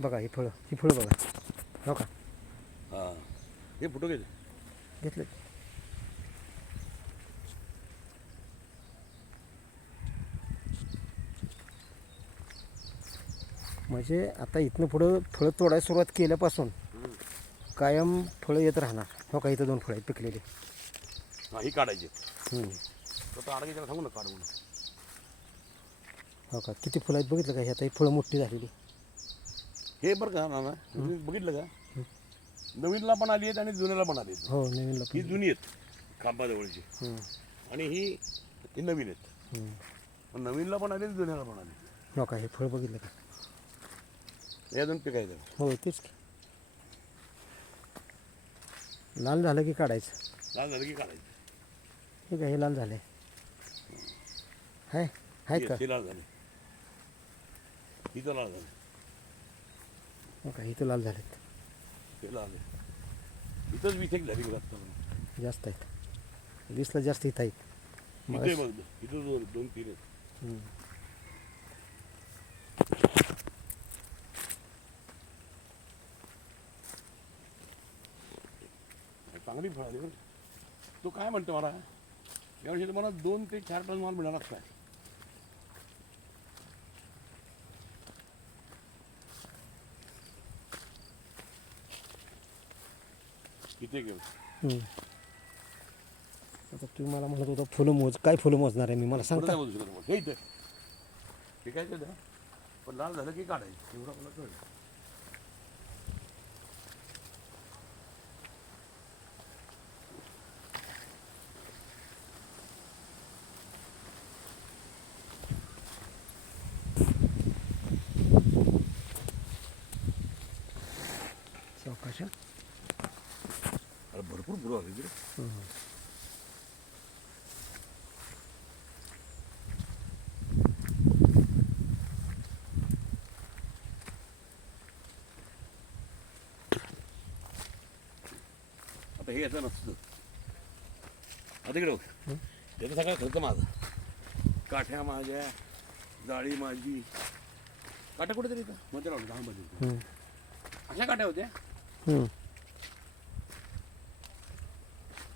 बघा ही फळं बघा. हो का हां हे फोटो घे. घेतलं. म्हणजे आता इथनं पुढं फळं तोडायला सुरुवात केल्यापासून कायम फळं येत राहणार. हो का इथं 2 फळं आहेत पिकलेली. हां ही काढायची. हम्म. तर आडगे त्याला सांगू ना काढ म्हणून. हो का किती फुलं आहेत बघितलं का? हे आता ही फळं मोठी झालेली. हे बरं का नाना तुम्ही बघितलं का नवीनला पण आली आहेत आणि जुन्याला पण आली आहेत. हो नवीन ही जुनी आहेत खांबाजवळची आणि ही नवीन आहेत. पण नवीनला पण आली जुन्याला पण आली. हो का हे फळ बघितलं का? हे अजून पिकायचं. हो तेच की. लाल झालं की काढायचं. लाल झालं की काढायचं. ठीक आहे हे लाल झालं आहे. आहेत का? हे लाल झाले. ही तर लाल झाली. हो का इथं लाल झालेत. ते लाल आहे. इथंच विथेक झाली बघ आता. जास्त आहेत. दिसलं जास्त इथं आहेत. इथे बघ इथं 2-3 आहेत. चांगली फळ आली. तो काय म्हणतो मला यावर्षी तुम्हाला 2 ते 4 टन माल मिळाला काय? किती घेऊ? आता तुम्ही मला म्हणत होता फुलं मोज. काय फुलं मोजणार आहे मी मला सांगता? हे इथे हे काय केलं पण लाल झालं की काढायचं एवढं मला कळलं. सावकाश. अरे भरपूर फुलं आली तिकडे. आता हे याचं नसतं. आता इकडे बघ याचा सगळा खर्च माझा. काठ्या माझ्या जाळी माझी. काठ्या कुठे तरी का मध्ये लावलं 10 मध्ये अशा काठ्या होत्या.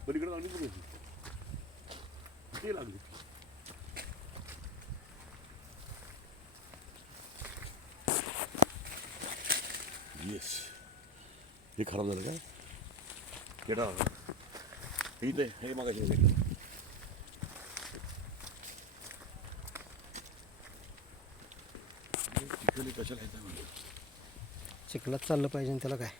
पलीकडे लागली पण होती ते लागली. येस हे खराब झालं काय? केडा इथे हे मागायचे चिखली कशाला येतं म्हणजे चिखलात चाललं पाहिजे त्याला काय.